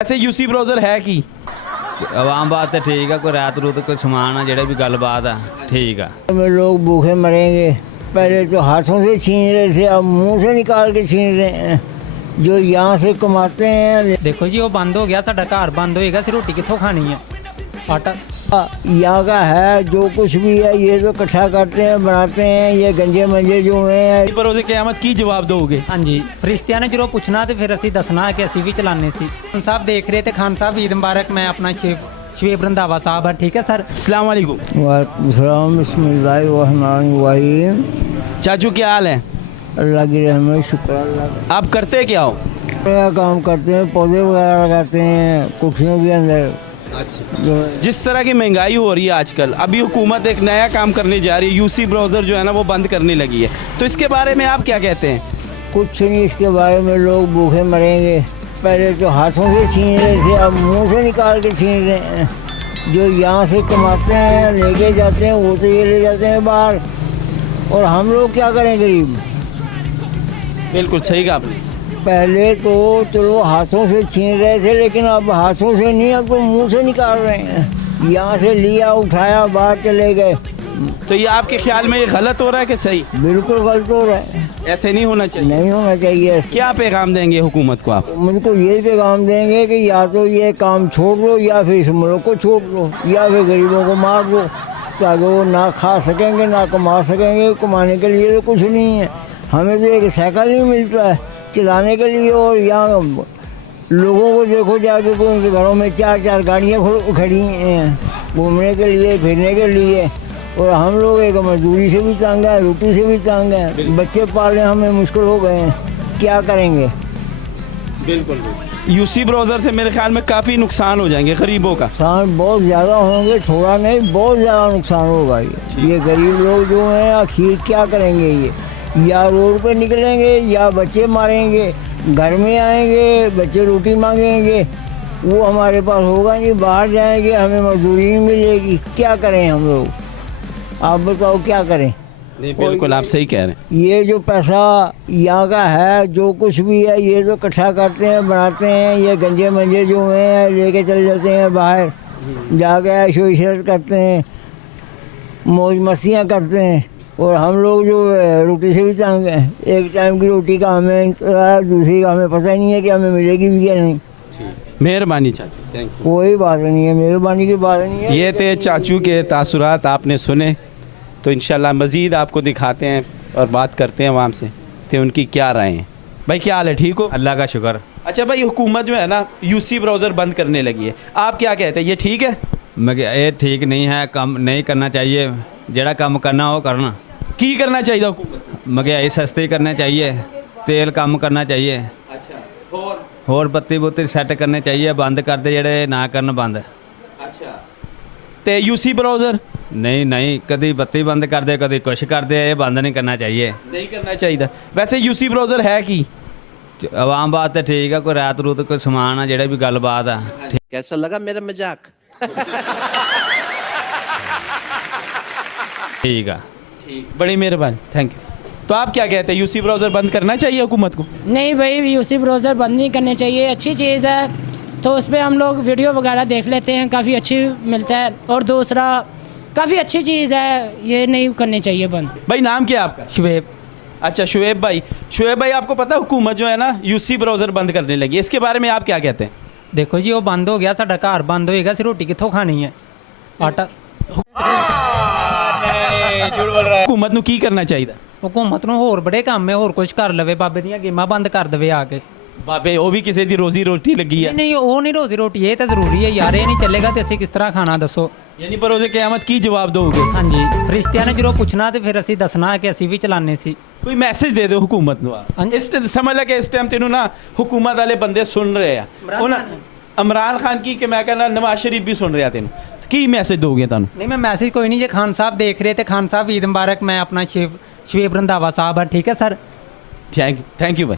ऐसे UC browser है कि आम बात है, ठीक है। कोई रात रूत कोई समान है जेड़ा भी गलबात है, ठीक है। में लोग भूखे मरेंगे। पहले तो हाथों से छीन रहे थे, अब मुंह से निकाल के छीन रहे हैं। जो यहाँ से कमाते हैं। देखो जी वो बंद हो गया, साडा घर बंद होएगा, फिर रोटी कित्थों खानी है? आटा यहाँ का है जो कुछ भी है ये तो इकट्ठा करते हैं, बनाते हैं। ये गंजे मंजे जो हैं बरोज़े क़यामत की जवाब दोगे? हाँ जी, फरिश्तियां ने जो पुछना तो फिर असी दसना कि असी भी चलाने सी। खान साहब देख रहे थे, खान साहब ईद मुबारक। मैं अपना शुएब रंधावा साहब है, ठीक है सर। अस्सलाम वालेकुम। वालेकुम सलाम, बिस्मिल्लाहिर्रहमानिर्रहीम। चाचू क्या हाल है? अल्लाह की रहमत, शुक्र अल्लाह का। आप करते क्या हो? क्या काम करते हैं? पौधे वगैरह लगाते हैं कुर्सियों के अंदर। जो जिस तरह की महंगाई हो रही है आजकल, अभी हुकूमत एक नया काम करने जा रही है, यूसी ब्राउज़र जो है ना वो बंद करने लगी है, तो इसके बारे में आप क्या कहते हैं? कुछ नहीं, इसके बारे में लोग भूखे मरेंगे। पहले तो हाथों से छीन रहे थे, अब मुंह से निकाल के छीन रहे हैं। जो यहाँ से कमाते हैं लेके जाते हैं, वो तो ये ले जाते हैं बाहर। और हम लोग क्या करें गरीब? बिल्कुल सही कहा आपने। पहले तो चलो हाथों से छीन रहे थे, लेकिन अब हाथों से नहीं, अब तो मुंह से निकाल रहे हैं। यहाँ से लिया, उठाया, बाहर चले गए। तो ये आपके ख्याल में ये गलत हो रहा है कि सही? बिल्कुल गलत हो रहा है, ऐसे नहीं होना चाहिए। नहीं होना चाहिए। क्या पैगाम देंगे हुकूमत को आप? मुझको ये पैगाम देंगे कि या तो ये काम छोड़ दो, या फिर इस मुल्क को छोड़ दो, या फिर गरीबों को मार दो, ताकि वो ना खा सकेंगे ना कमा सकेंगे। कमाने के लिए तो कुछ नहीं है। हमें तो एक साइकिल नहीं मिलता है चलाने के लिए। और यहाँ लोगों को देखो जाके, उनके घरों में 4-4 गाड़ियाँ खड़ी हैं घूमने के लिए, फिरने के लिए। और हम लोग एक मजदूरी से भी तंग है, रोटी से भी तंग है। बच्चे पालने हमें मुश्किल हो गए हैं, क्या करेंगे? बिल्कुल। यूसी ब्राउज़र से मेरे ख्याल में काफ़ी नुकसान हो जाएंगे गरीबों का। नुकसान बहुत ज़्यादा होंगे, थोड़ा नहीं बहुत ज़्यादा नुकसान होगा। ये गरीब लोग जो हैं आखिर क्या करेंगे? ये या रोड पे निकलेंगे, या बच्चे मारेंगे, घर में आएंगे, बच्चे रोटी मांगेंगे, वो हमारे पास होगा नहीं। बाहर जाएंगे, हमें मजदूरी नहीं मिलेगी, क्या करें हम लोग? आप बताओ क्या करें? नहीं, बिल्कुल आप सही कह रहे हैं। ये जो पैसा यहाँ का है, जो कुछ भी है, ये तो इकट्ठा करते हैं, बनाते हैं। ये गंजे मंजे जो हैं लेके चले जाते हैं बाहर, जाके ऐशो इशरत करते हैं, मौज मस्तियाँ करते हैं। और हम लोग जो रोटी से भी तंग हैं। एक टाइम की रोटी का हमें इंतजार, दूसरी का हमें पता नहीं है कि हमें मिलेगी भी या नहीं। मेहरबानी चाचू, थैंक यू। कोई बात नहीं है, मेहरबानी की बात नहीं है। ये थे चाचू के तासुरात आपने सुने, तो इंशाल्लाह मज़ीद आपको दिखाते हैं और बात करते हैं वहाँ से कि उनकी क्या राय हैं। भाई क्या हाल है, ठीक हो? अल्लाह का शुक्र। अच्छा भाई, हुकूमत जो है ना यूसी ब्राउज़र बंद करने लगी है, आप क्या कहते हैं, ये ठीक है? मगर ये ठीक नहीं है, काम नहीं करना चाहिए। जेड़ा काम करना वो करना। की करना चाहिए हुकूमत? महंगाई सस्ती करनी चाहिए, तेल कम करना चाहिए, अच्छा। होर बत्ती बुत्ती सैट करने चाहिए, बंद कर दे जेड़े ना करन बंद। अच्छा। ते यूसी ब्राउज़र नहीं नहीं, कभी बत्ती बंद कर दे, कभी कुछ कर दे, ये बंद नहीं करना चाहिए। नहीं करना चाहिए। वैसे यूसी ब्राउज़र है कि आम बात है, ठीक है। कोई रात रूत कोई समान है जेड़ा भी गलबात है। कैसा लगा मेरा मजाक? ठीक है, ठीक, बड़ी मेहरबानी, थैंक यू। तो आप क्या कहते हैं, यूसी ब्राउज़र बंद करना चाहिए हुकूमत को? नहीं भाई, यूसी ब्राउज़र बंद नहीं करने चाहिए। अच्छी चीज़ है, तो उस पर हम लोग वीडियो वगैरह देख लेते हैं, काफ़ी अच्छी मिलता है। और दूसरा काफ़ी अच्छी चीज़ है, ये नहीं करनी चाहिए बंद। भाई नाम क्या है आपका? शुएब। अच्छा शुएब भाई। शुएब भाई, आपको पता है हुकूमत जो है ना यूसी ब्राउज़र बंद करने लगी है, इसके बारे में आप क्या कहते हैं? देखो जी वो बंद हो गया, साडा घर बंद होएगा, फिर रोटी कित्थों खानी है? आटा हुकूमत ਨੂੰ ਕੀ ਕਰਨਾ ਚਾਹੀਦਾ? हुकूमत ਨੂੰ ਹੋਰ बड़े काम है, ਹੋਰ कुछ कर लवे, बाबे ਦੀਆਂ गेमां बंद कर देवे आके। ਬਾਬੇ ਉਹ ਵੀ ਕਿਸੇ ਦੀ ਰੋਜ਼ੀ ਰੋਟੀ ਲੱਗੀ ਹੈ। नहीं वो नहीं, रोजी रोटी ये तो ज़रूरी है यार, ये नहीं चलेगा तो असी किस तरह खाना दसो? यानी बरोज़े क़यामत की जवाब दोगे? हाँ जी, फरिश्तियां ने जो पुछना तो फिर असी दसना कि असी भी चलाने सी। ਕੋਈ ਮੈਸੇਜ ਦੇ ਦਿਓ ਹੁਕੂਮਤ ਨੂੰ। ਹਾਂਜੀ। ਇਸ ਸਮਝ ਲੈ ਕਿ ਇਸ ਟਾਈਮ ਤੈਨੂੰ ਨਾ ਹੁਕੂਮਤ ਵਾਲੇ ਬੰਦੇ ਸੁਣ ਰਹੇ ਆ। ਉਹਨਾਂ ਇਮਰਾਨ ਖਾਨ ਕੀ ਕਿ ਮੈਂ ਕਹਿੰਦਾ ਨਵਾਜ਼ ਸ਼ਰੀਫ ਵੀ ਸੁਣ ਰਿਹਾ ਤੈਨੂੰ, ਕੀ ਮੈਸੇਜ ਦੋਗੇ ਤੁਹਾਨੂੰ? नहीं मैं मैसेज कोई नहीं, जो खान साहब देख रहे थे, खान साहब ईद मुबारक। मैं अपना शुएब रंधावा साहब है, ठीक है सर। थैंक यू भाई।